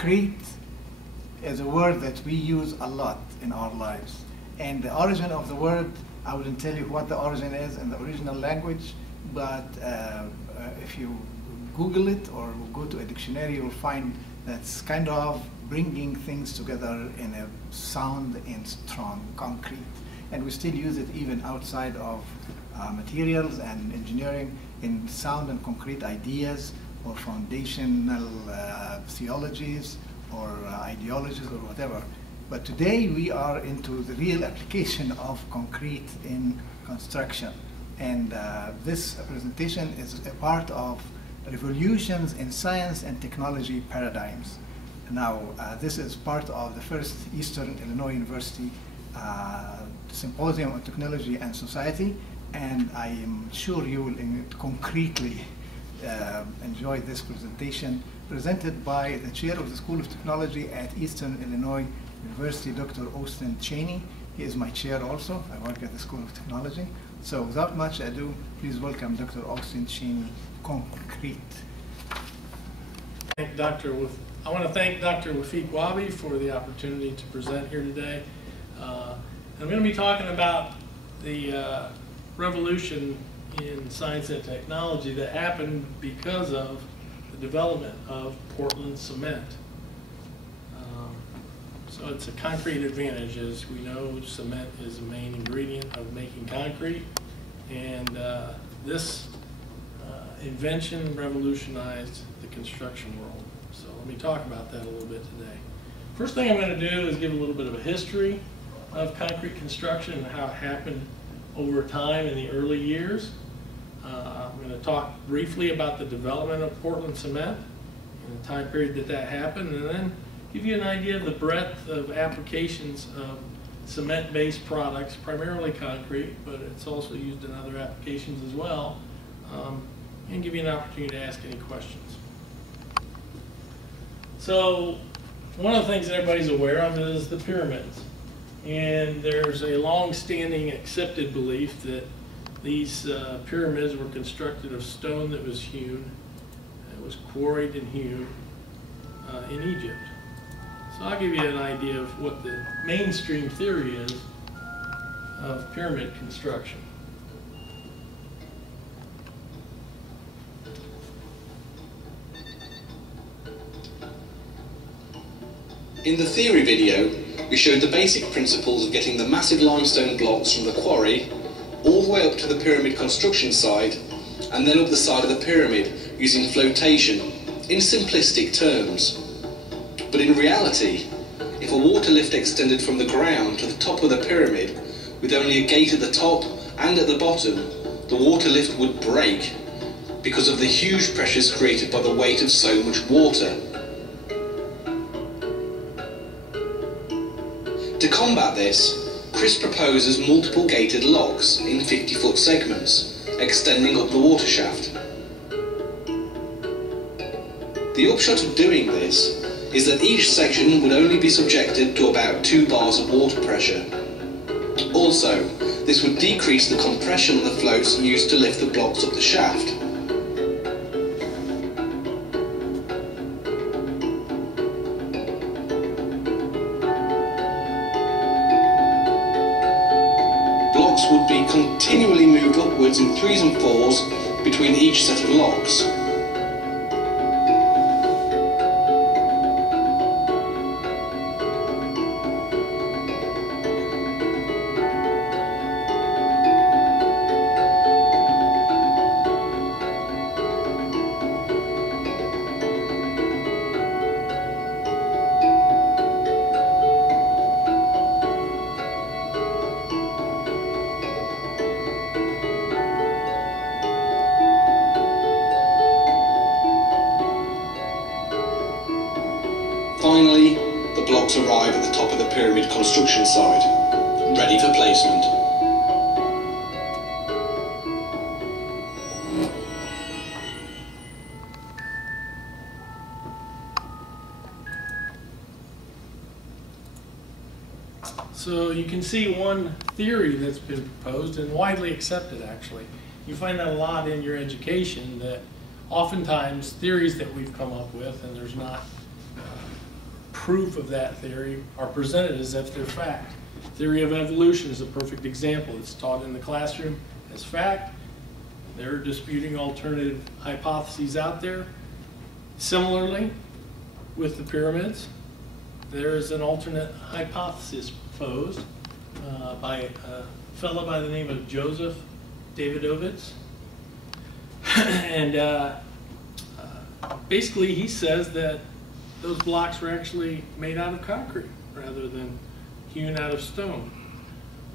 concrete is a word that we use a lot in our lives. And the origin of the word, I wouldn't tell you what the origin is in the original language, but if you Google it or go to a dictionary, you'll find that's kind of bringing things together in a sound and strong concrete. And we still use it even outside of materials and engineering in sound and concrete ideas or foundational theologies or ideologies or whatever. But today we are into the real application of concrete in construction. And this presentation is a part of revolutions in science and technology paradigms. Now, this is part of the first Eastern Illinois University Symposium on Technology and Society, and I am sure you will concretely enjoy this presentation presented by the chair of the School of Technology at Eastern Illinois University, Dr. Austin Cheney. He is my chair also. I work at the School of Technology. So without much ado, please welcome Dr. Austin Cheney, Concrete. I want to thank Dr. Wafiq Wabi for the opportunity to present here today. I'm going to be talking about the revolution in science and technology that happened because of the development of Portland cement. So it's a concrete advantage. As we know, cement is the main ingredient of making concrete, and this invention revolutionized the construction world. So let me talk about that a little bit today. First thing I'm going to do is give a little bit of a history of concrete construction and how it happened over time in the early years. I'm going to talk briefly about the development of Portland cement and the time period that happened, and then give you an idea of the breadth of applications of cement-based products, primarily concrete, but it's also used in other applications as well, and give you an opportunity to ask any questions. So one of the things that everybody's aware of is the pyramids. And there's a long-standing accepted belief that these pyramids were constructed of stone that was hewn, it was quarried and hewn in Egypt. So I'll give you an idea of what the mainstream theory is of pyramid construction. In the theory video, we showed the basic principles of getting the massive limestone blocks from the quarry all the way up to the pyramid construction site and then up the side of the pyramid using flotation in simplistic terms. But in reality, if a water lift extended from the ground to the top of the pyramid with only a gate at the top and at the bottom, the water lift would break because of the huge pressures created by the weight of so much water. To combat this, Chris proposes multiple gated locks in 50-foot segments, extending up the water shaft. The upshot of doing this is that each section would only be subjected to about 2 bars of water pressure. Also, this would decrease the compression on the floats used to lift the blocks up the shaft. Would be continually moved upwards in 3s and 4s between each set of locks. Finally, the blocks arrive at the top of the pyramid construction site, ready for placement. So you can see one theory that's been proposed and widely accepted, actually. You find that a lot in your education, that oftentimes theories that we've come up with, and there's not proof of that theory are presented as if they're fact. Theory of evolution is a perfect example. It's taught in the classroom as fact. They're disputing alternative hypotheses out there. Similarly, with the pyramids, there is an alternate hypothesis posed by a fellow by the name of Joseph Davidovitz. And basically he says that those blocks were actually made out of concrete rather than hewn out of stone.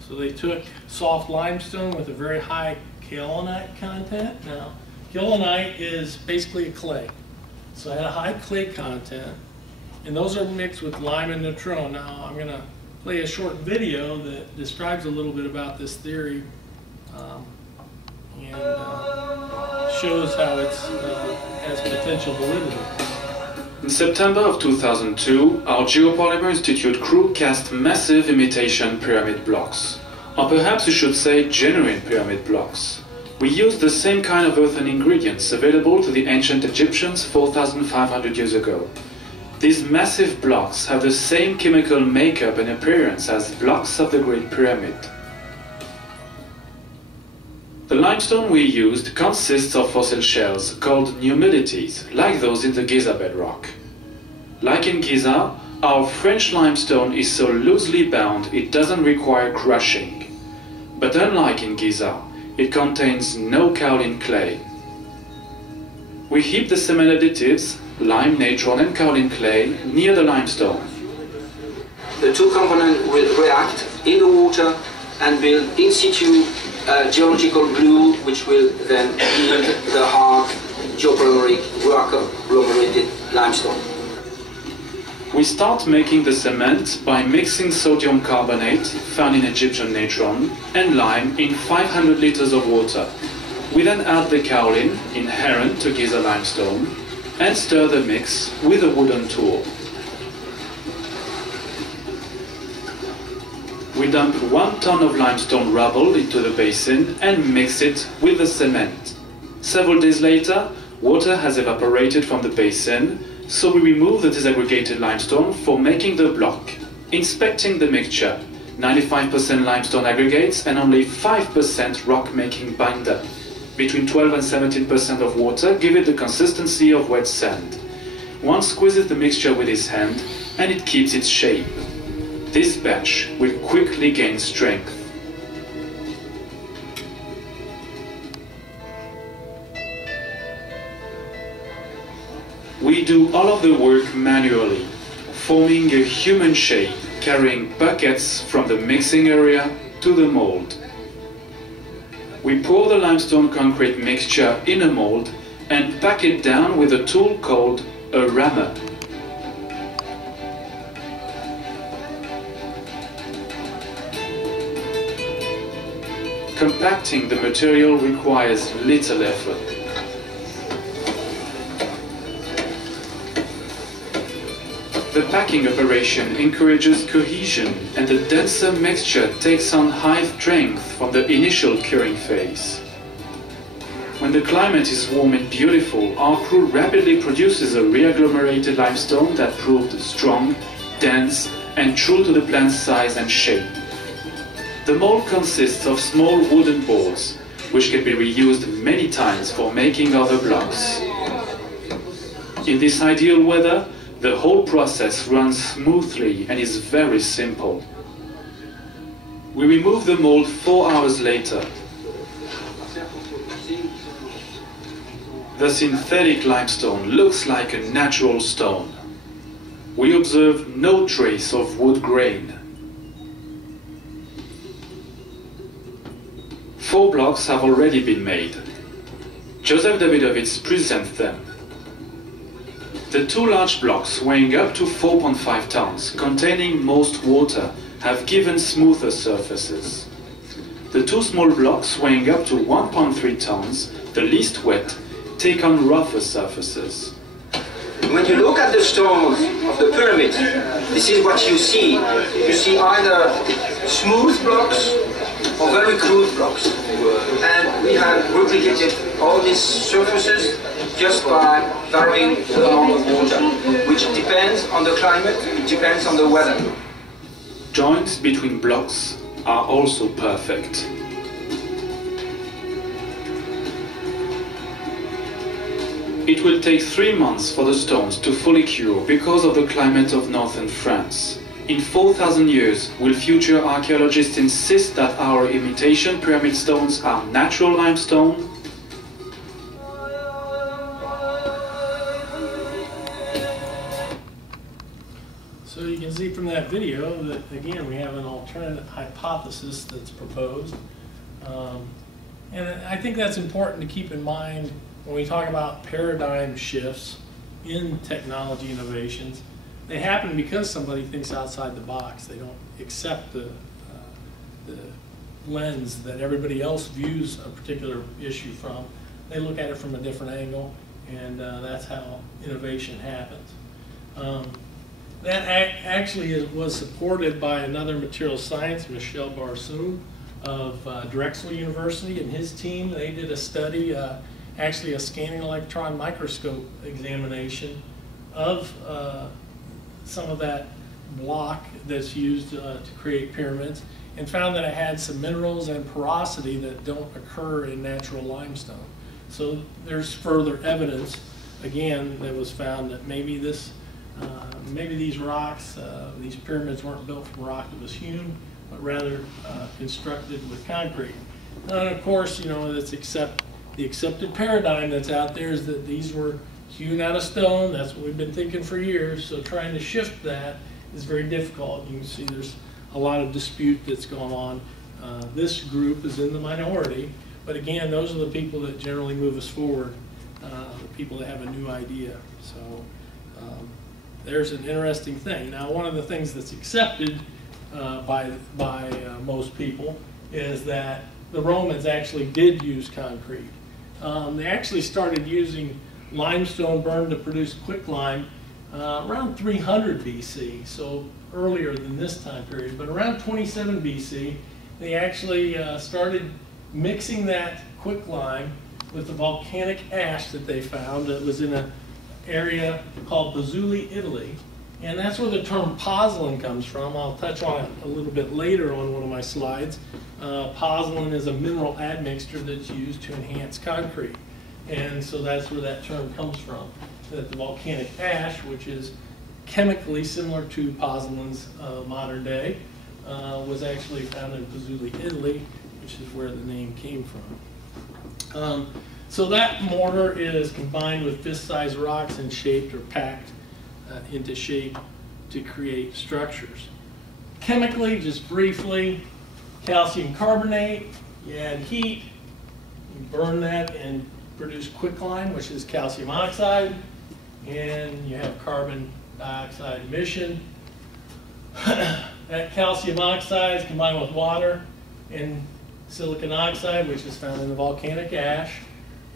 So they took soft limestone with a very high kaolinite content. Now, kaolinite is basically a clay. So it had a high clay content, and those are mixed with lime and natron. Now, I'm going to play a short video that describes a little bit about this theory and shows how it has potential validity. In September of 2002, our Geopolymer Institute crew cast massive imitation pyramid blocks. Or perhaps we should say genuine pyramid blocks. We used the same kind of earthen ingredients available to the ancient Egyptians 4,500 years ago. These massive blocks have the same chemical makeup and appearance as blocks of the Great Pyramid. The limestone we used consists of fossil shells called numidities, like those in the Giza bedrock. Like in Giza, our French limestone is so loosely bound it doesn't require crushing. But unlike in Giza, it contains no kaolin clay. We heap the cement additives, lime, natron and kaolin clay, near the limestone. The two components will react in the water and will in situ geological glue, which will then yield the hard geopolymeric rock agglomerated limestone. We start making the cement by mixing sodium carbonate, found in Egyptian natron, and lime in 500 liters of water. We then add the kaolin, inherent to Giza limestone, and stir the mix with a wooden tool. We dump 1 ton of limestone rubble into the basin and mix it with the cement. Several days later, water has evaporated from the basin, so we remove the disaggregated limestone for making the block. Inspecting the mixture, 95% limestone aggregates and only 5% rock-making binder. Between 12 and 17% of water give it the consistency of wet sand. One squeezes the mixture with his hand and it keeps its shape. This batch will quickly gain strength. We do all of the work manually, forming a human shape, carrying buckets from the mixing area to the mold. We pour the limestone concrete mixture in a mold and pack it down with a tool called a rammer. Compacting the material requires little effort. The packing operation encourages cohesion and the denser mixture takes on high strength from the initial curing phase. When the climate is warm and beautiful, our crew rapidly produces a re-agglomerated limestone that proved strong, dense and true to the plant's size and shape. The mold consists of small wooden boards, which can be reused many times for making other blocks. In this ideal weather, the whole process runs smoothly and is very simple. We remove the mold 4 hours later. The synthetic limestone looks like a natural stone. We observe no trace of wood grain. 4 blocks have already been made. Joseph Davidovitz presents them. The 2 large blocks weighing up to 4.5 tons, containing most water, have given smoother surfaces. The 2 small blocks weighing up to 1.3 tons, the least wet, take on rougher surfaces. When you look at the stones of the pyramid, this is what you see. You see either smooth blocks or very crude blocks. And we have replicated all these surfaces just by varying the amount of water, which depends on the climate, it depends on the weather. Joints between blocks are also perfect. It will take 3 months for the stones to fully cure because of the climate of northern France. In 4,000 years, will future archaeologists insist that our imitation pyramid stones are natural limestone? So you can see from that video that, again, we have an alternate hypothesis that's proposed. And I think that's important to keep in mind when we talk about paradigm shifts in technology innovations. They happen because somebody thinks outside the box. They don't accept the lens that everybody else views a particular issue from. They look at it from a different angle, and that's how innovation happens. That actually was supported by another material science, Michel Barsoum of Drexel University, and his team. They did a study, actually a scanning electron microscope examination of some of that block that's used to create pyramids, and found that it had some minerals and porosity that don't occur in natural limestone. So there's further evidence, again, that was found that maybe this, maybe these rocks, these pyramids weren't built from rock that was hewn, but rather constructed with concrete. And of course, you know, that's the accepted paradigm that's out there is that these were hewn out of stone. That's what we've been thinking for years. So trying to shift that is very difficult. You can see there's a lot of dispute that's going on. This group is in the minority, but again, those are the people that generally move us forward, the people that have a new idea. So there's an interesting thing. Now, one of the things that's accepted by most people is that the Romans actually did use concrete. They actually started using limestone burn to produce quicklime around 300 BC, so earlier than this time period, but around 27 BC, they actually started mixing that quicklime with the volcanic ash that they found that was in an area called Versatility, Italy, and that's where the term pozzolan comes from. I'll touch on it a little bit later on one of my slides. Pozzolan is a mineral admixture that's used to enhance concrete. And so that's where that term comes from. That the volcanic ash, which is chemically similar to pozzolan's modern day, was actually found in Versatility, Italy, which is where the name came from. So that mortar is combined with fist-sized rocks and shaped or packed into shape to create structures. Chemically, just briefly, calcium carbonate, you add heat, you burn that and produce quicklime, which is calcium oxide, and you have carbon dioxide emission. That calcium oxide is combined with water and silicon oxide, which is found in the volcanic ash,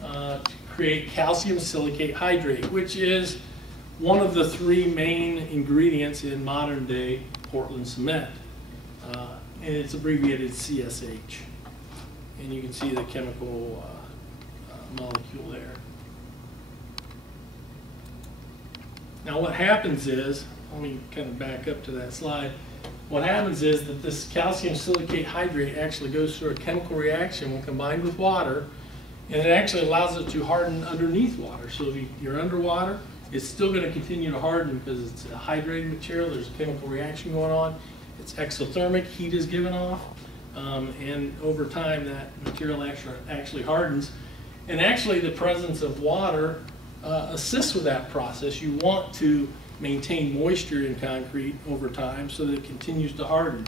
to create calcium silicate hydrate, which is one of the 3 main ingredients in modern day Portland cement. And it's abbreviated CSH. And you can see the chemical molecule there. Now what happens is, let me kind of back up to that slide. What happens is that this calcium silicate hydrate actually goes through a chemical reaction when combined with water, and it actually allows it to harden underneath water. So if you're underwater, it's still going to continue to harden because it's a hydrated material. There's a chemical reaction going on. It's exothermic, heat is given off, and over time that material actually hardens. And actually the presence of water assists with that process. You want to maintain moisture in concrete over time so that it continues to harden.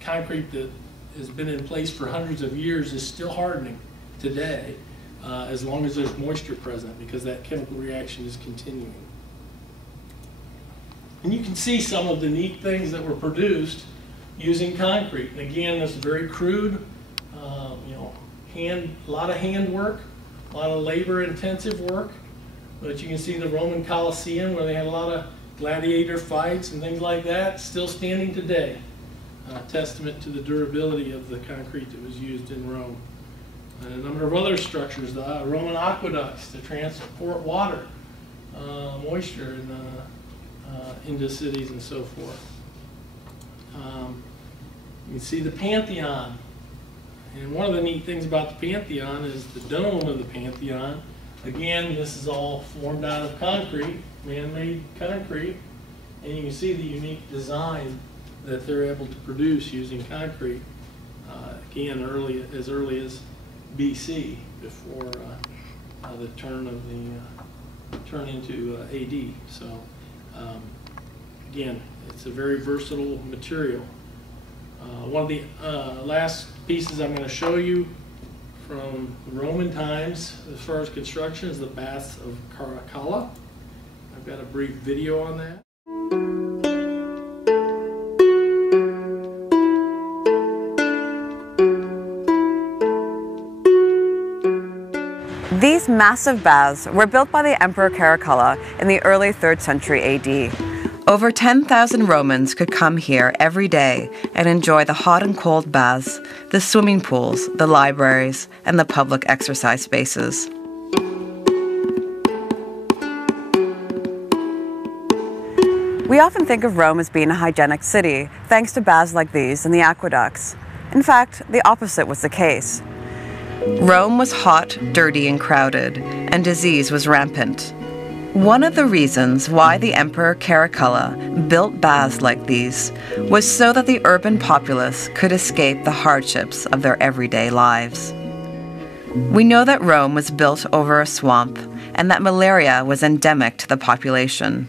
Concrete that has been in place for hundreds of years is still hardening today as long as there's moisture present, because that chemical reaction is continuing. And you can see some of the neat things that were produced using concrete. And again, this is very crude, a lot of hand work, a lot of labor-intensive work. But you can see the Roman Colosseum, where they had a lot of gladiator fights and things like that, still standing today. Testament to the durability of the concrete that was used in Rome. and a number of other structures, the Roman aqueducts to transport water, moisture into cities and so forth. You can see the Pantheon. And one of the neat things about the Pantheon is the dome of the Pantheon. Again, this is all formed out of concrete, man-made concrete. And you can see the unique design that they're able to produce using concrete. Again, as early as BC, before the turn into AD. So again, it's a very versatile material. One of the last pieces I'm going to show you from Roman times as far as construction is the Baths of Caracalla. I've got a brief video on that. These massive baths were built by the Emperor Caracalla in the early 3rd century AD. Over 10,000 Romans could come here every day and enjoy the hot and cold baths, the swimming pools, the libraries, and the public exercise spaces. We often think of Rome as being a hygienic city, thanks to baths like these and the aqueducts. In fact, the opposite was the case. Rome was hot, dirty, and crowded, and disease was rampant. One of the reasons why the Emperor Caracalla built baths like these was so that the urban populace could escape the hardships of their everyday lives. We know that Rome was built over a swamp and that malaria was endemic to the population.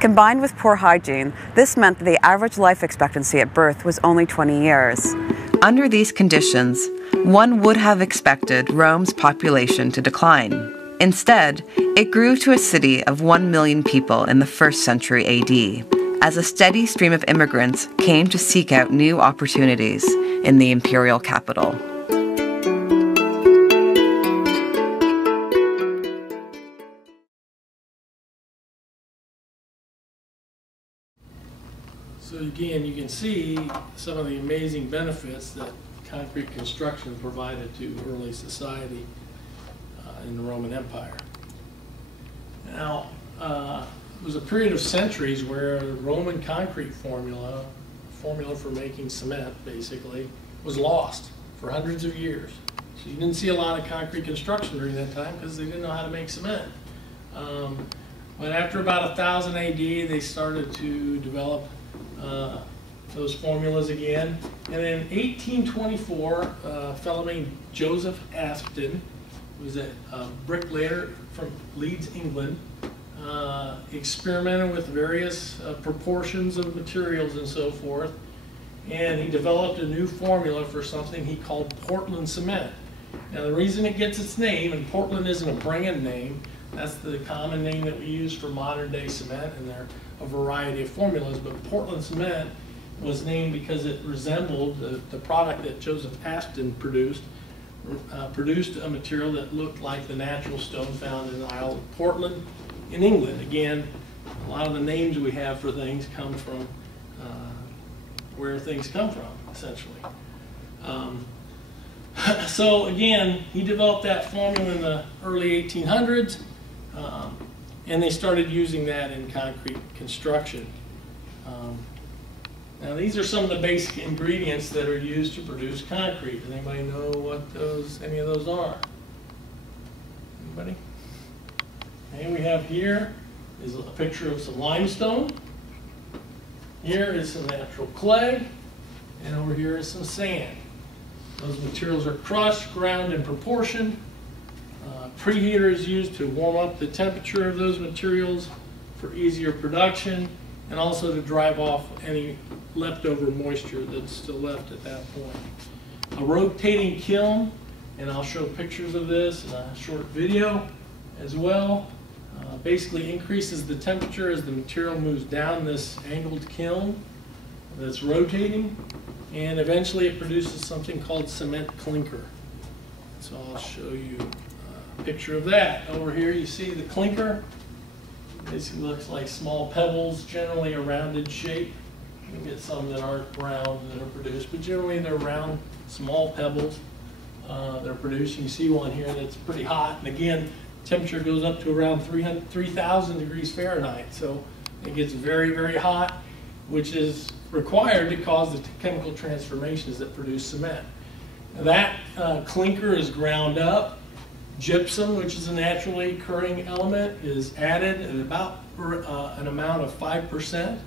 Combined with poor hygiene, this meant that the average life expectancy at birth was only 20 years. Under these conditions, one would have expected Rome's population to decline. Instead, it grew to a city of 1 million people in the 1st century AD, as a steady stream of immigrants came to seek out new opportunities in the imperial capital. So again, you can see some of the amazing benefits that concrete construction provided to early society in the Roman Empire. Now, it was a period of centuries where the Roman concrete formula for making cement, basically, was lost for hundreds of years. So you didn't see a lot of concrete construction during that time because they didn't know how to make cement. But after about 1000 AD, they started to develop those formulas again. And in 1824, a fellow named Joseph Aspdin, who was a bricklayer from Leeds, England, experimented with various proportions of materials and so forth, and he developed a new formula for something he called Portland cement. Now the reason it gets its name, and Portland isn't a brand name, that's the common name that we use for modern day cement, and there are a variety of formulas, but Portland cement was named because it resembled the product that Joseph Aspdin produced a material that looked like the natural stone found in the Isle of Portland in England. Again, a lot of the names we have for things come from where things come from, essentially. So again, he developed that formula in the early 1800s, and they started using that in concrete construction. Now these are some of the basic ingredients that are used to produce concrete. Does anybody know what any of those are? Anybody? Okay, we have here is a picture of some limestone. Here is some natural clay, and over here is some sand. Those materials are crushed, ground in proportion. Preheater is used to warm up the temperature of those materials for easier production, and also to drive off any leftover moisture that's still left at that point. A rotating kiln, and I'll show pictures of this in a short video as well, basically increases the temperature as the material moves down this angled kiln that's rotating, and eventually it produces something called cement clinker. So I'll show you a picture of that. Over here you see the clinker. Basically looks like small pebbles, generally a rounded shape. You get some that aren't round that are produced, but generally they're round, small pebbles. they're producing. You see one here that's pretty hot, and again, temperature goes up to around 3,000 degrees Fahrenheit. So it gets very, very hot, which is required to cause the chemical transformations that produce cement. Now that clinker is ground up. Gypsum, which is a naturally occurring element, is added at about an amount of 5%.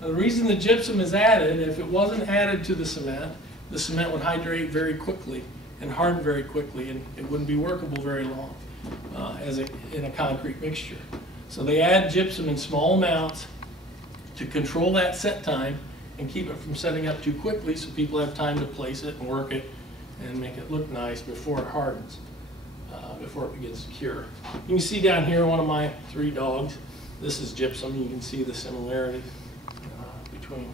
Now, the reason the gypsum is added, if it wasn't added to the cement would hydrate very quickly and harden very quickly, and it wouldn't be workable very long in a concrete mixture. So they add gypsum in small amounts to control that set time and keep it from setting up too quickly, so people have time to place it and work it and make it look nice before it hardens, before it begins to cure. You can see down here one of my 3 dogs. This is gypsum. You can see the similarity between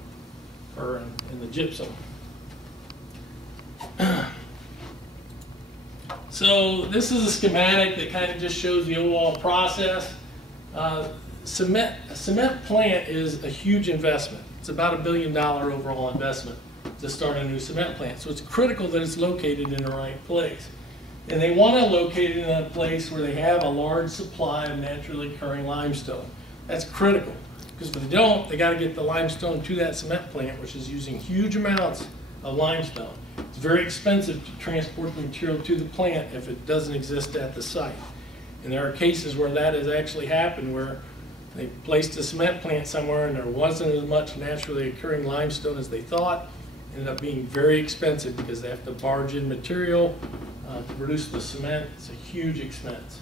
her and the gypsum. So this is a schematic that kind of just shows the overall process. A cement plant is a huge investment. It's about $1 billion overall investment to start a new cement plant. So it's critical that it's located in the right place. And they want to locate it in a place where they have a large supply of naturally occurring limestone. That's critical, because if they don't, they got to get the limestone to that cement plant, which is using huge amounts of limestone. It's very expensive to transport the material to the plant if it doesn't exist at the site. And there are cases where that has actually happened, where they placed a cement plant somewhere and there wasn't as much naturally occurring limestone as they thought. It ended up being very expensive because they have to barge in material to produce the cement. It's a huge expense.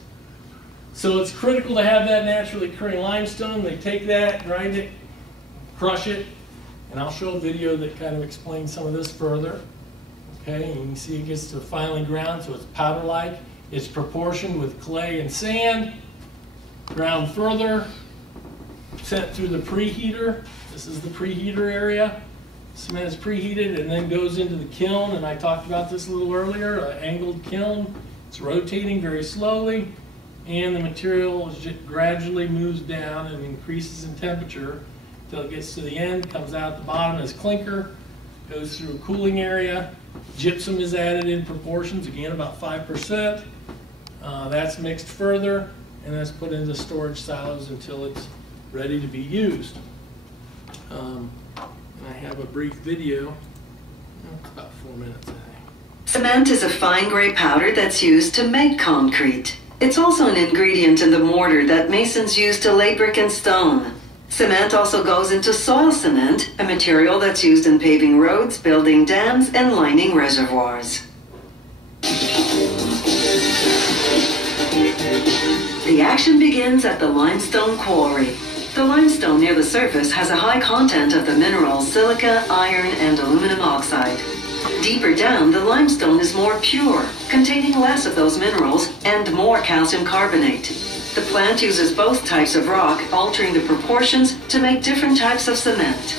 So it's critical to have that naturally occurring limestone. They take that, grind it, crush it, and I'll show a video that kind of explains some of this further. Okay, and you can see it gets to finely ground, so it's powder-like. It's proportioned with clay and sand. Ground further, sent through the preheater. This is the preheater area. Cement is preheated and then goes into the kiln, and I talked about this a little earlier, an angled kiln. It's rotating very slowly, and the material gradually moves down and increases in temperature until it gets to the end, comes out the bottom as clinker, goes through a cooling area. Gypsum is added in proportions, again about 5%. That's mixed further, and that's put into storage silos until it's ready to be used. I have a brief video, it's about 4 minutes I think. Cement is a fine gray powder that's used to make concrete. It's also an ingredient in the mortar that masons use to lay brick and stone. Cement also goes into soil cement, a material that's used in paving roads, building dams, and lining reservoirs. The action begins at the limestone quarry. The limestone near the surface has a high content of the minerals silica, iron, and aluminum oxide. Deeper down, the limestone is more pure, containing less of those minerals and more calcium carbonate. The plant uses both types of rock, altering the proportions to make different types of cement.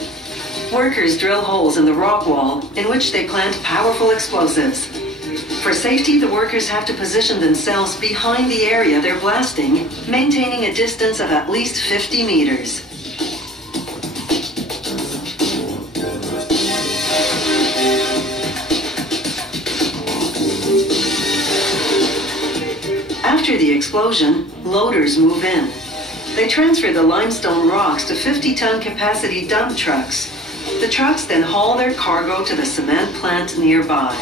Workers drill holes in the rock wall in which they plant powerful explosives. For safety, the workers have to position themselves behind the area they're blasting, maintaining a distance of at least 50 meters. After the explosion, loaders move in. They transfer the limestone rocks to 50-ton capacity dump trucks. The trucks then haul their cargo to the cement plant nearby.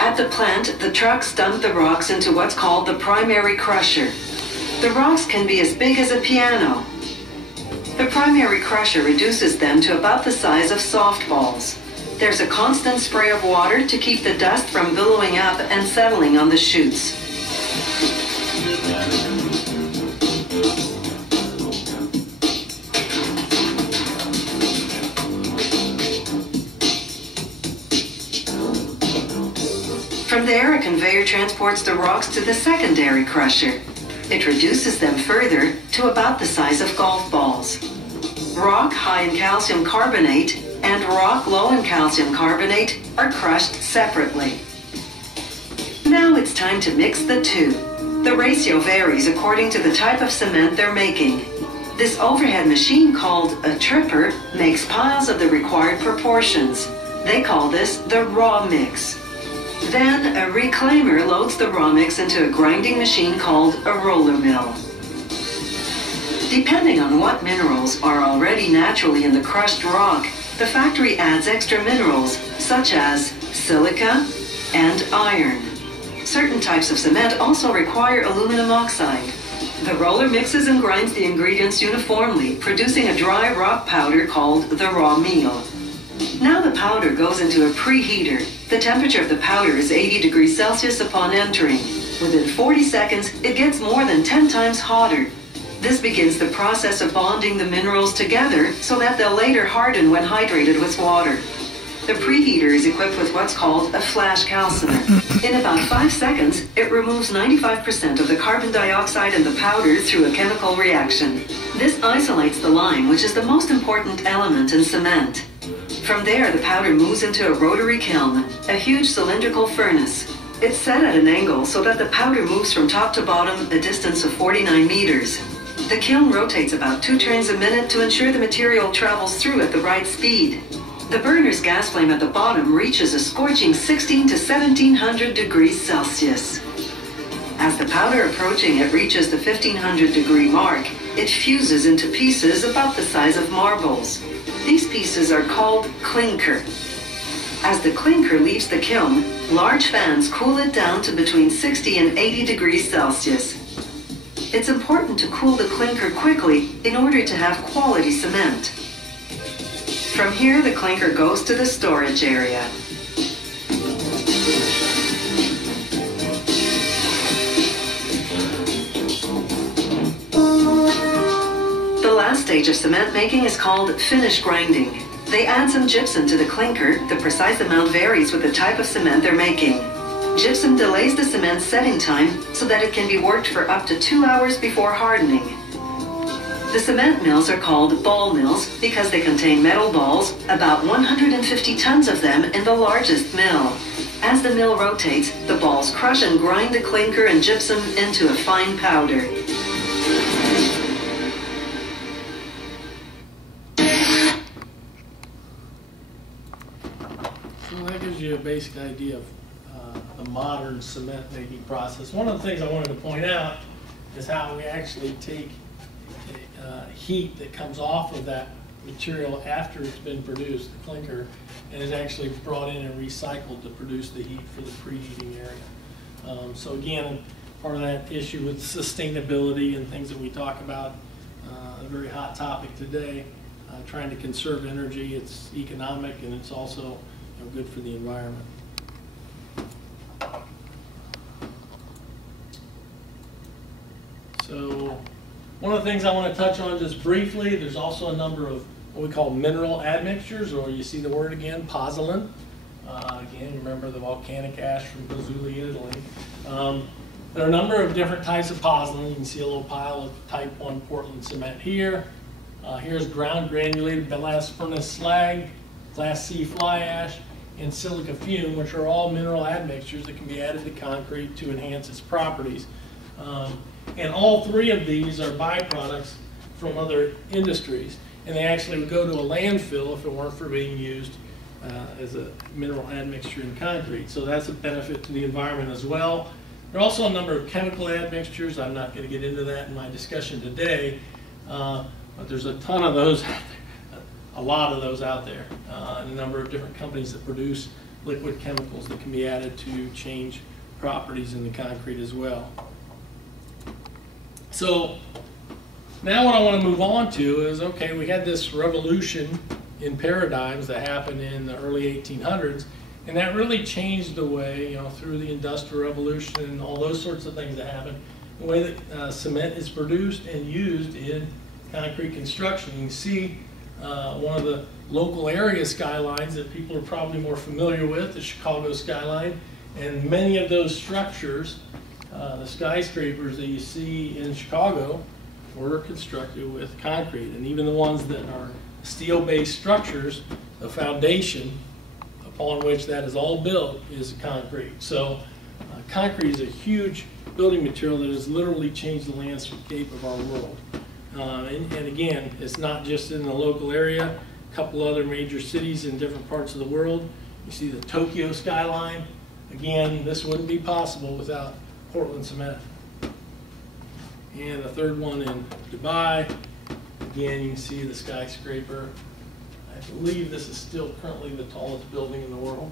At the plant, the trucks dump the rocks into what's called the primary crusher. The rocks can be as big as a piano. The primary crusher reduces them to about the size of softballs. There's a constant spray of water to keep the dust from billowing up and settling on the chutes. From there, a conveyor transports the rocks to the secondary crusher. It reduces them further to about the size of golf balls. Rock high in calcium carbonate and rock low in calcium carbonate are crushed separately. Now it's time to mix the two. The ratio varies according to the type of cement they're making. This overhead machine called a tripper makes piles of the required proportions. They call this the raw mix. Then a reclaimer loads the raw mix into a grinding machine called a roller mill. Depending on what minerals are already naturally in the crushed rock, the factory adds extra minerals such as silica and iron. Certain types of cement also require aluminum oxide. The roller mixes and grinds the ingredients uniformly, producing a dry rock powder called the raw meal. Now the powder goes into a preheater. The temperature of the powder is 80 degrees Celsius upon entering. Within 40 seconds, it gets more than 10 times hotter. This begins the process of bonding the minerals together so that they'll later harden when hydrated with water. The preheater is equipped with what's called a flash calciner. In about 5 seconds, it removes 95% of the carbon dioxide in the powder through a chemical reaction. This isolates the lime, which is the most important element in cement. From there, the powder moves into a rotary kiln, a huge cylindrical furnace. It's set at an angle so that the powder moves from top to bottom a distance of 49 meters. The kiln rotates about 2 turns a minute to ensure the material travels through at the right speed. The burner's gas flame at the bottom reaches a scorching 16 to 1700 degrees Celsius. As the powder approaching it reaches the 1500 degree mark, it fuses into pieces about the size of marbles. These pieces are called clinker. As the clinker leaves the kiln, large fans cool it down to between 60 and 80 degrees Celsius. It's important to cool the clinker quickly in order to have quality cement. From here, the clinker goes to the storage area. The last stage of cement making is called finish grinding. They add some gypsum to the clinker. The precise amount varies with the type of cement they're making. Gypsum delays the cement's setting time so that it can be worked for up to 2 hours before hardening. The cement mills are called ball mills because they contain metal balls, about 150 tons of them in the largest mill. As the mill rotates, the balls crush and grind the clinker and gypsum into a fine powder. So that gives you a basic idea of the modern cement making process. One of the things I wanted to point out is how we actually take heat that comes off of that material after it's been produced, the clinker, and is actually brought in and recycled to produce the heat for the preheating area. So again, part of that issue with sustainability and things that we talk about, a very hot topic today, trying to conserve energy. It's economic and it's also good for the environment. So one of the things I want to touch on just briefly, there's also a number of what we call mineral admixtures, or you see the word again, pozzolan. Again, remember the volcanic ash from Versatility, Italy. There are a number of different types of pozzolan. You can see a little pile of type 1 Portland cement here. Here's ground granulated blast furnace slag, class C fly ash, and silica fume, which are all mineral admixtures that can be added to concrete to enhance its properties. And all three of these are byproducts from other industries, and they actually would go to a landfill if it weren't for being used as a mineral admixture in concrete. So that's a benefit to the environment as well. There are also a number of chemical admixtures. I'm not going to get into that in my discussion today, but there's a ton of those, a lot of those out there, and a number of different companies that produce liquid chemicals that can be added to change properties in the concrete as well. So now what I want to move on to is, okay, we had this revolution in paradigms that happened in the early 1800s, and that really changed the way, through the Industrial Revolution and all those sorts of things that happened, the way that cement is produced and used in concrete construction. You can see one of the local area skylines that people are probably more familiar with, the Chicago skyline, and many of those structures, the skyscrapers that you see in Chicago, were constructed with concrete, and even the ones that are steel-based structures the foundation upon which that is all built is concrete. So concrete is a huge building material that has literally changed the landscape of our world. And again, it's not just in the local area, a couple other major cities in different parts of the world. You see the Tokyo skyline. Again, this wouldn't be possible without Portland cement. And the third one in Dubai. Again, you can see the skyscraper. I believe this is still currently the tallest building in the world.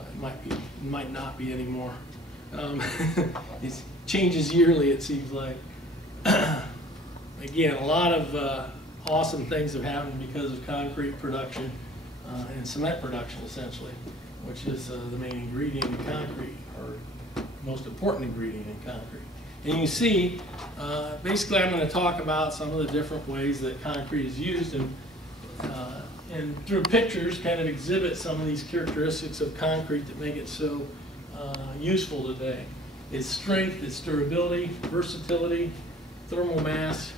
It might not be anymore. It changes yearly, it seems like. Again, a lot of awesome things have happened because of concrete production and cement production, essentially, which is the main ingredient in concrete, or most important ingredient in concrete. And you can see, basically I'm going to talk about some of the different ways that concrete is used, and through pictures kind of exhibit some of these characteristics of concrete that make it so useful today. Its strength, its durability, versatility, thermal mass,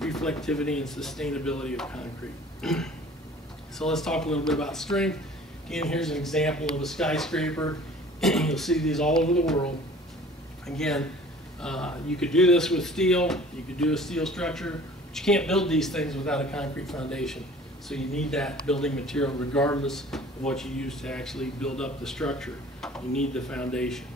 reflectivity, and sustainability of concrete. So let's talk a little bit about strength. Again, here's an example of a skyscraper. You'll see these all over the world. Again, you could do this with steel, you could do a steel structure, but you can't build these things without a concrete foundation. So you need that building material regardless of what you use to actually build up the structure. You need the foundation.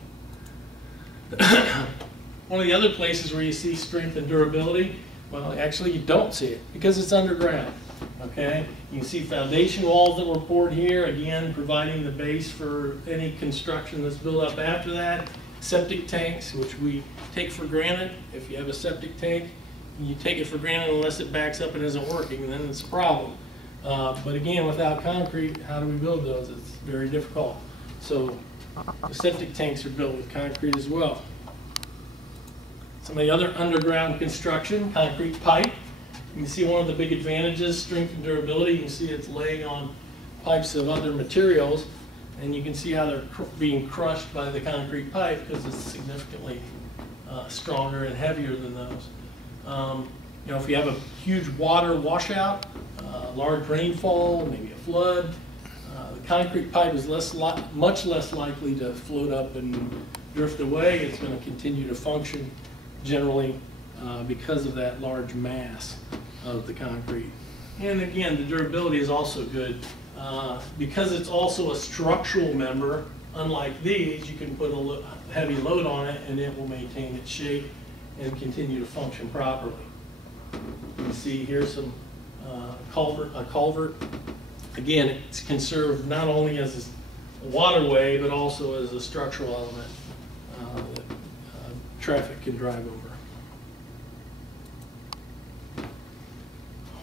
One of the other places where you see strength and durability, well, actually you don't see it because it's underground. Okay, you can see foundation walls that were poured here, again providing the base for any construction that's built up after that. Septic tanks, which we take for granted. If you have a septic tank, you take it for granted unless it backs up and isn't working, and then it's a problem. But again, without concrete, how do we build those? It's very difficult. So the septic tanks are built with concrete as well. Some of the other underground construction, concrete pipe. You can see one of the big advantages, strength and durability. You can see it's laying on pipes of other materials, and you can see how they're being crushed by the concrete pipe because it's significantly stronger and heavier than those. You know, if you have a huge water washout, large rainfall, maybe a flood, the concrete pipe is much less likely to float up and drift away. It's going to continue to function generally because of that large mass of the concrete. And again, the durability is also good. Because it's also a structural member, unlike these, you can put a heavy load on it and it will maintain its shape and continue to function properly. You can see here's some a culvert. Again, it's conserved not only as a waterway, but also as a structural element that traffic can drive over.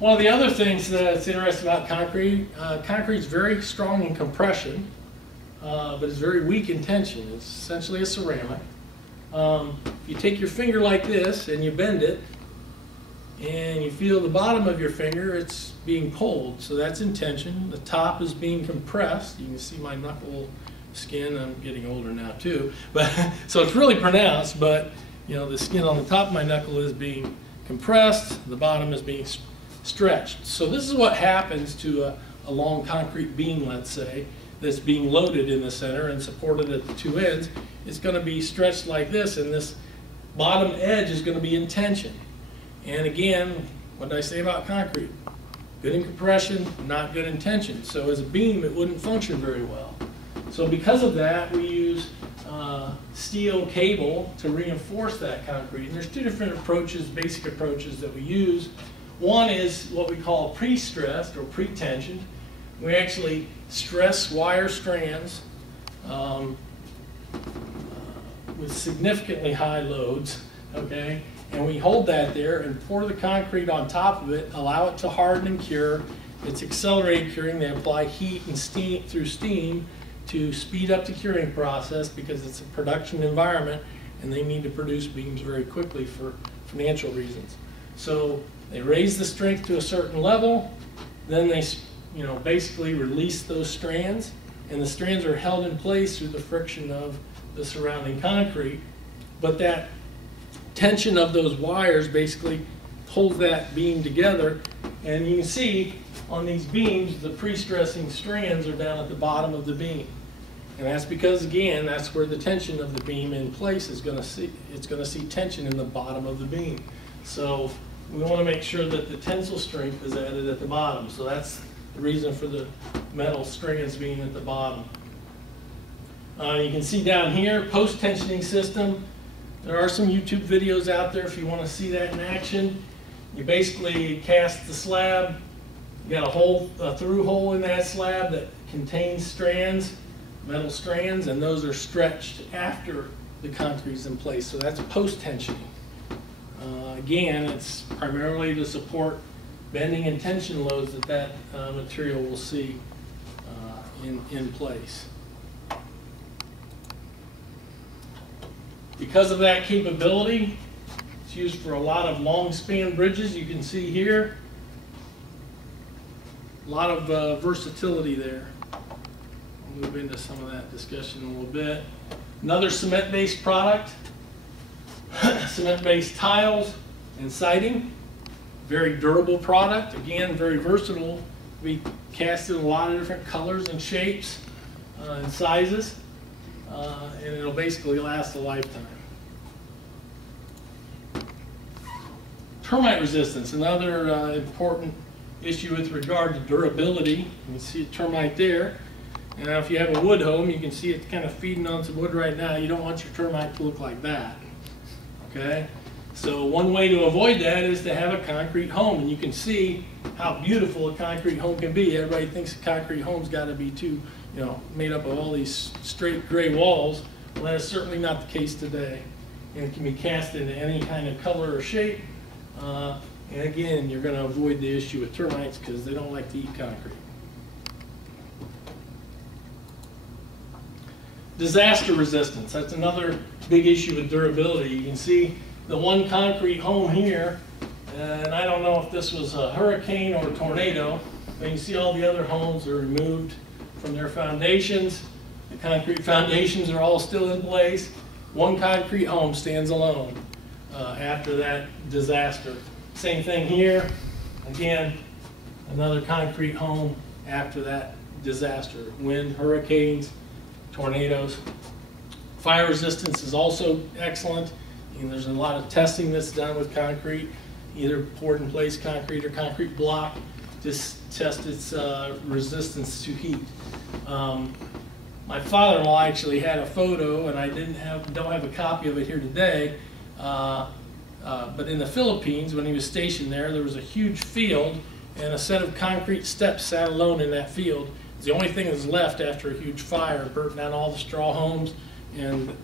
One of the other things that's interesting about concrete, concrete is very strong in compression, but it's very weak in tension. It's essentially a ceramic. You take your finger like this and you bend it, and you feel the bottom of your finger, it's being pulled, so that's in tension. The top is being compressed. You can see my knuckle skin. I'm getting older now too, but so it's really pronounced, but you know, the skin on the top of my knuckle is being compressed, the bottom is being stretched. So this is what happens to a long concrete beam, let's say, that's being loaded in the center and supported at the two ends. It's going to be stretched like this, and this bottom edge is going to be in tension. And again, what did I say about concrete? Good in compression, not good in tension. So as a beam, it wouldn't function very well. So because of that, we use steel cable to reinforce that concrete. And there's two different approaches, basic approaches that we use. One is what we call pre-stressed or pre-tensioned. We actually stress wire strands with significantly high loads, okay? And we hold that there and pour the concrete on top of it, allow it to harden and cure. It's accelerated curing. They apply heat and steam through steam to speed up the curing process because it's a production environment and they need to produce beams very quickly for financial reasons. So they raise the strength to a certain level, then they, you know, basically release those strands, and the strands are held in place through the friction of the surrounding concrete. But that tension of those wires basically holds that beam together, and you can see on these beams, the pre-stressing strands are down at the bottom of the beam. And that's because, again, that's where the tension of the beam in place is going to see, it's going to see tension in the bottom of the beam. So we want to make sure that the tensile strength is added at the bottom. So that's the reason for the metal strands being at the bottom. You can see down here, post-tensioning system. There are some YouTube videos out there if you want to see that in action. You basically cast the slab. You got a hole, a through hole in that slab that contains strands, metal strands, and those are stretched after the concrete's in place. So that's post-tensioning. Again, it's primarily to support bending and tension loads that material will see in place. Because of that capability, it's used for a lot of long span bridges. You can see here a lot of versatility there. I'll move into some of that discussion in a little bit. Another cement-based product, cement-based tiles and siding. Very durable product. Again, very versatile. We cast in a lot of different colors and shapes and sizes. And it'll basically last a lifetime. Termite resistance, another important issue with regard to durability. You can see a termite there. And now if you have a wood home, you can see it kind of feeding on some wood right now. You don't want your termite to look like that. Okay? So one way to avoid that is to have a concrete home. And you can see how beautiful a concrete home can be. Everybody thinks a concrete home's got to be made up of all these straight gray walls. Well, that is certainly not the case today. And it can be cast into any kind of color or shape. And again, you're going to avoid the issue with termites because they don't like to eat concrete. Disaster resistance, that's another big issue with durability. You can see the one concrete home here, and I don't know if this was a hurricane or a tornado, but you can see all the other homes are removed from their foundations. The concrete foundations are all still in place. One concrete home stands alone after that disaster. Same thing here. Again, another concrete home after that disaster. Wind, hurricanes, tornadoes. Fire resistance is also excellent. And there's a lot of testing that's done with concrete, either poured in place concrete or concrete block, to test its resistance to heat. My father-in-law actually had a photo, and I don't have a copy of it here today. But in the Philippines, when he was stationed there was a huge field, and a set of concrete steps sat alone in that field. It's the only thing that's left after a huge fire, burnt down all the straw homes, and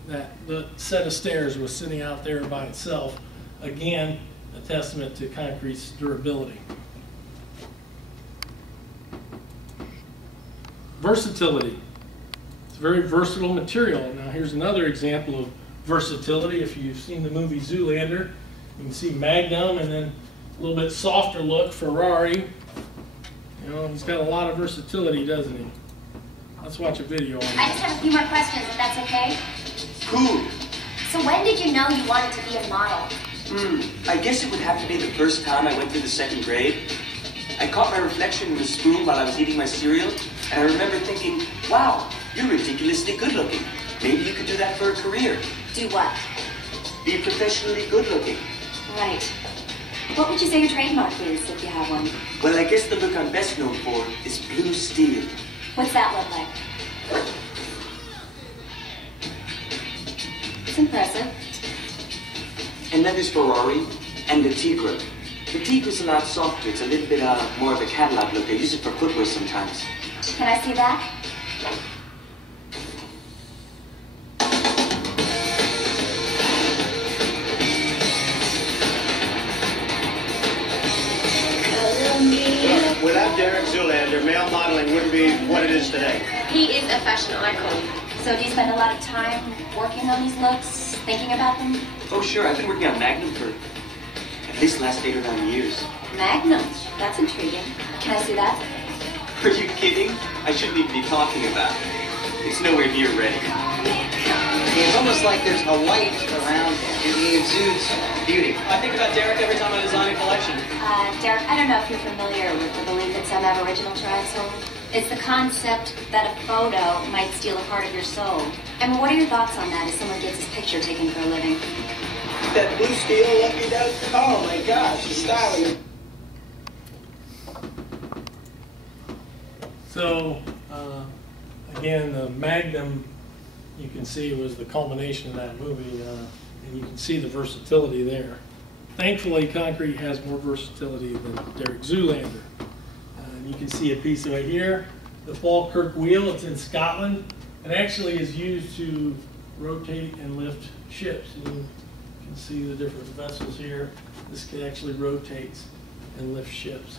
the set of stairs was sitting out there by itself. Again, a testament to concrete's durability. Versatility. It's a very versatile material. Now here's another example of versatility. If you've seen the movie Zoolander, you can see Magnum, and then a little bit softer look, Ferrari. You know, he's got a lot of versatility, doesn't he? Let's watch a video on I that. just have a few more questions, if that's okay. Cool. So when did you know you wanted to be a model? I guess it would have to be the first time I went through the 2nd grade. I caught my reflection in the spoon while I was eating my cereal, and I remember thinking, wow, you're ridiculously good looking. Maybe you could do that for a career. Do what? Be professionally good looking. Right. What would you say your trademark is, if you have one? Well, I guess the look I'm best known for is blue steel. What's that look like? It's impressive. And then there's Ferrari and the Tigre. The Tigre's a lot softer. It's a little bit more of a Cadillac look. I use it for footwear sometimes. Can I see that? Without Derek Zoolander, male modeling wouldn't be what it is today. He is a fashion icon. So do you spend a lot of time working on these looks, thinking about them? Oh, sure. I've been working on Magnum for at least the last 8 or 9 years. Magnum? That's intriguing. Can I see that? Are you kidding? I shouldn't even be talking about it. It's nowhere near ready. It's almost like there's a light around him, and he exudes beauty. I think about Derek every time I design a collection. Derek, I don't know if you're familiar with the belief that some Aboriginal tribes hold. It's the concept that a photo might steal a part of your soul. And what are your thoughts on that as someone gets his picture taken for a living? That blue steel, Lucky Duck. Oh my gosh, the styling. So, again, the Magnum, you can see, was the culmination of that movie, and you can see the versatility there. Thankfully, concrete has more versatility than Derek Zoolander. You can see a piece of it here. The Falkirk wheel, it's in Scotland. It actually is used to rotate and lift ships. And you can see the different vessels here. This actually rotates and lifts ships.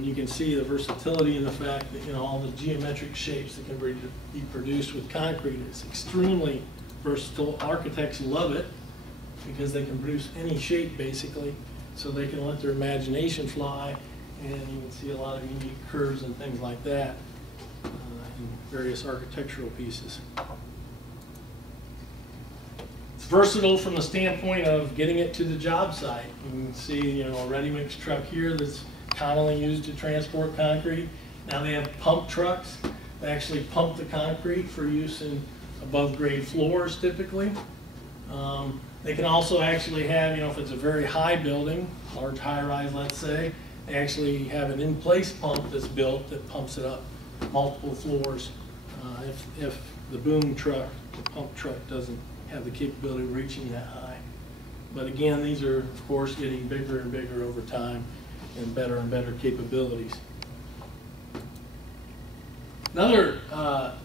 You can see the versatility in the fact that, you know, all the geometric shapes that can be produced with concrete. It's extremely versatile. Architects love it because they can produce any shape basically, so they can let their imagination fly, and you can see a lot of unique curves and things like that in various architectural pieces. It's versatile from the standpoint of getting it to the job site. You can see, you know, a ready-mix truck here that's commonly used to transport concrete. Now they have pump trucks that actually pump the concrete for use in above-grade floors typically. They can also actually have, you know, if it's a very high building, large high-rise let's say, they actually have an in-place pump that's built that pumps it up multiple floors if the boom truck, the pump truck, doesn't have the capability of reaching that high. But again, these are, of course, getting bigger and bigger over time and better capabilities. Another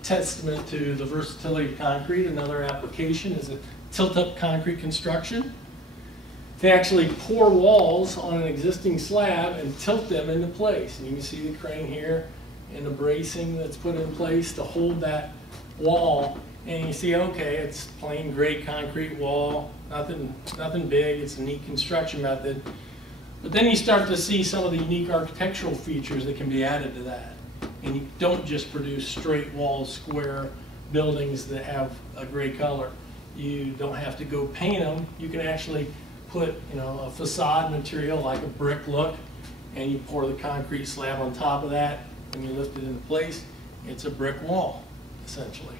testament to the versatility of concrete, another application, is a Tiltup Concrete construction. They actually pour walls on an existing slab and tilt them into place. And you can see the crane here and the bracing that's put in place to hold that wall. And you see, okay, it's plain gray concrete wall, nothing big, it's a neat construction method. But then you start to see some of the unique architectural features that can be added to that. And you don't just produce straight walls, square buildings that have a gray color. You don't have to go paint them. You can actually put, you know, a facade material like a brick look, and you pour the concrete slab on top of that, and you lift it into place. It's a brick wall, essentially.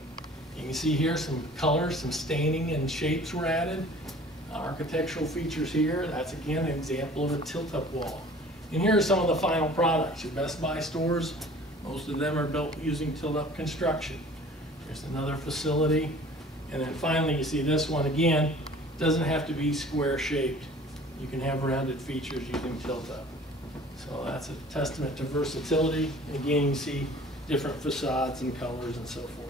You can see here some colors, some staining and shapes were added. Architectural features here. That's again an example of a tilt-up wall. And here are some of the final products. Your Best Buy stores, most of them are built using Tiltup Construction. Here's another facility. And then finally you see this one again. Doesn't have to be square shaped. You can have rounded features using Tiltup. So that's a testament to versatility. And again, you see different facades and colors and so forth.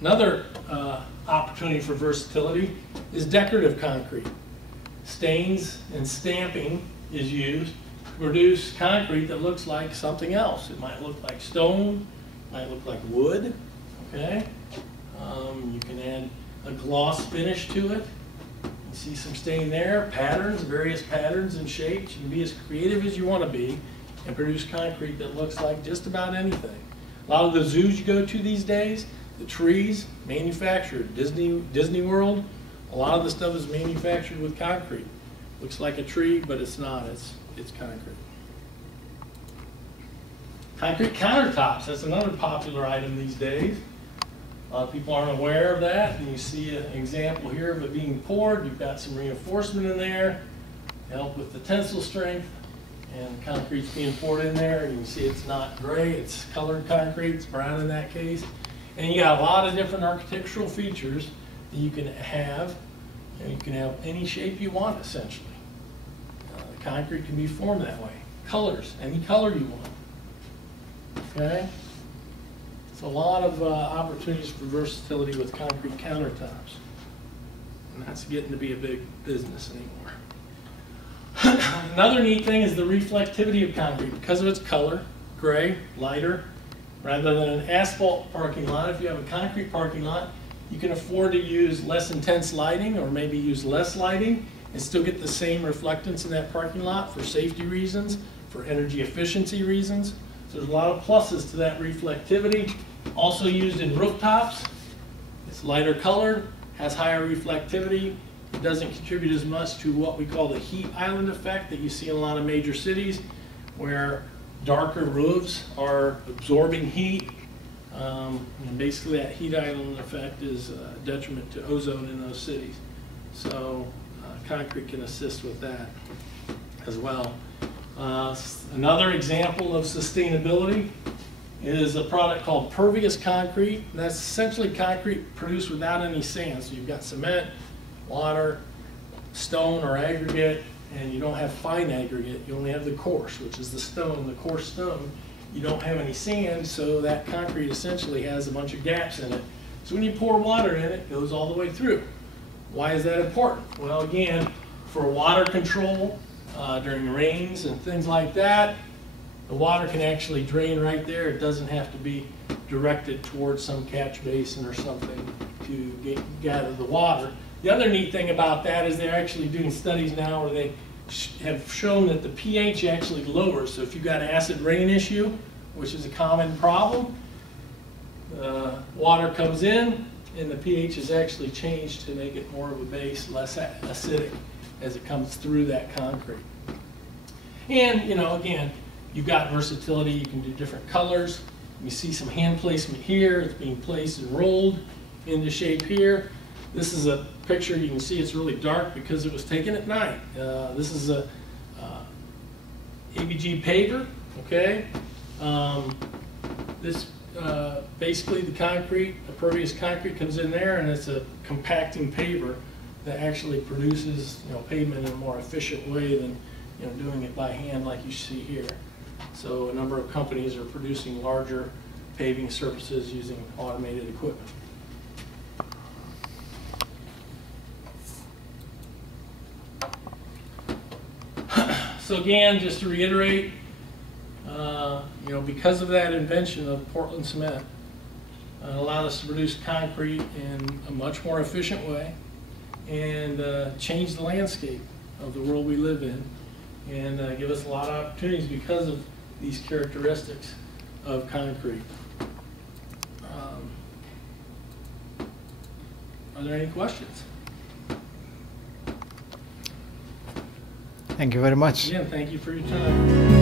Another opportunity for versatility is decorative concrete. Stains and stamping is used to produce concrete that looks like something else. It might look like stone, it might look like wood, okay? You can add a gloss finish to it. You see some stain there, patterns, various patterns and shapes. You can be as creative as you want to be and produce concrete that looks like just about anything. A lot of the zoos you go to these days, the trees, manufactured. Disney World, a lot of the stuff is manufactured with concrete. Looks like a tree, but it's not. It's concrete. Concrete countertops, that's another popular item these days. A lot of people aren't aware of that, and you see an example here of it being poured. You've got some reinforcement in there to help with the tensile strength, and concrete's being poured in there. And you can see it's not gray, it's colored concrete, it's brown in that case. And you got a lot of different architectural features that you can have, and you can have any shape you want, essentially. The concrete can be formed that way. Colors, any color you want. Okay? It's a lot of opportunities for versatility with concrete countertops. And that's getting to be a big business anymore. Another neat thing is the reflectivity of concrete. Because of its color, gray, lighter, rather than an asphalt parking lot, if you have a concrete parking lot, you can afford to use less intense lighting or maybe use less lighting and still get the same reflectance in that parking lot for safety reasons, for energy efficiency reasons. So there's a lot of pluses to that reflectivity. Also used in rooftops. It's lighter colored, has higher reflectivity. It doesn't contribute as much to what we call the heat island effect that you see in a lot of major cities, where darker roofs are absorbing heat. And basically that heat island effect is a detriment to ozone in those cities. So concrete can assist with that as well. Another example of sustainability is a product called pervious concrete. That's essentially concrete produced without any sand. So you've got cement, water, stone or aggregate, and you don't have fine aggregate. You only have the coarse, which is the stone, the coarse stone. You don't have any sand, so that concrete essentially has a bunch of gaps in it. So when you pour water in it, it goes all the way through. Why is that important? Well, again, for water control during rains and things like that, the water can actually drain right there. It doesn't have to be directed towards some catch basin or something to gather the water. The other neat thing about that is they're actually doing studies now where they have shown that the pH actually lowers. So if you've got an acid rain issue, which is a common problem, water comes in and the pH is actually changed to make it more of a base, less acidic as it comes through that concrete. And, you know, again, you've got versatility. You can do different colors. You see some hand placement here. It's being placed and rolled into shape here. This is a picture. You can see it's really dark because it was taken at night. This is a ABG paver, okay? Basically the concrete, the pervious concrete comes in there, and it's a compacting paver that actually produces, you know, pavement in a more efficient way than, you know, doing it by hand like you see here. So a number of companies are producing larger paving surfaces using automated equipment. So again, just to reiterate, you know, because of that invention of Portland cement, it allowed us to produce concrete in a much more efficient way and change the landscape of the world we live in, and give us a lot of opportunities because of these characteristics of concrete. Are there any questions? Thank you very much. Again, thank you for your time.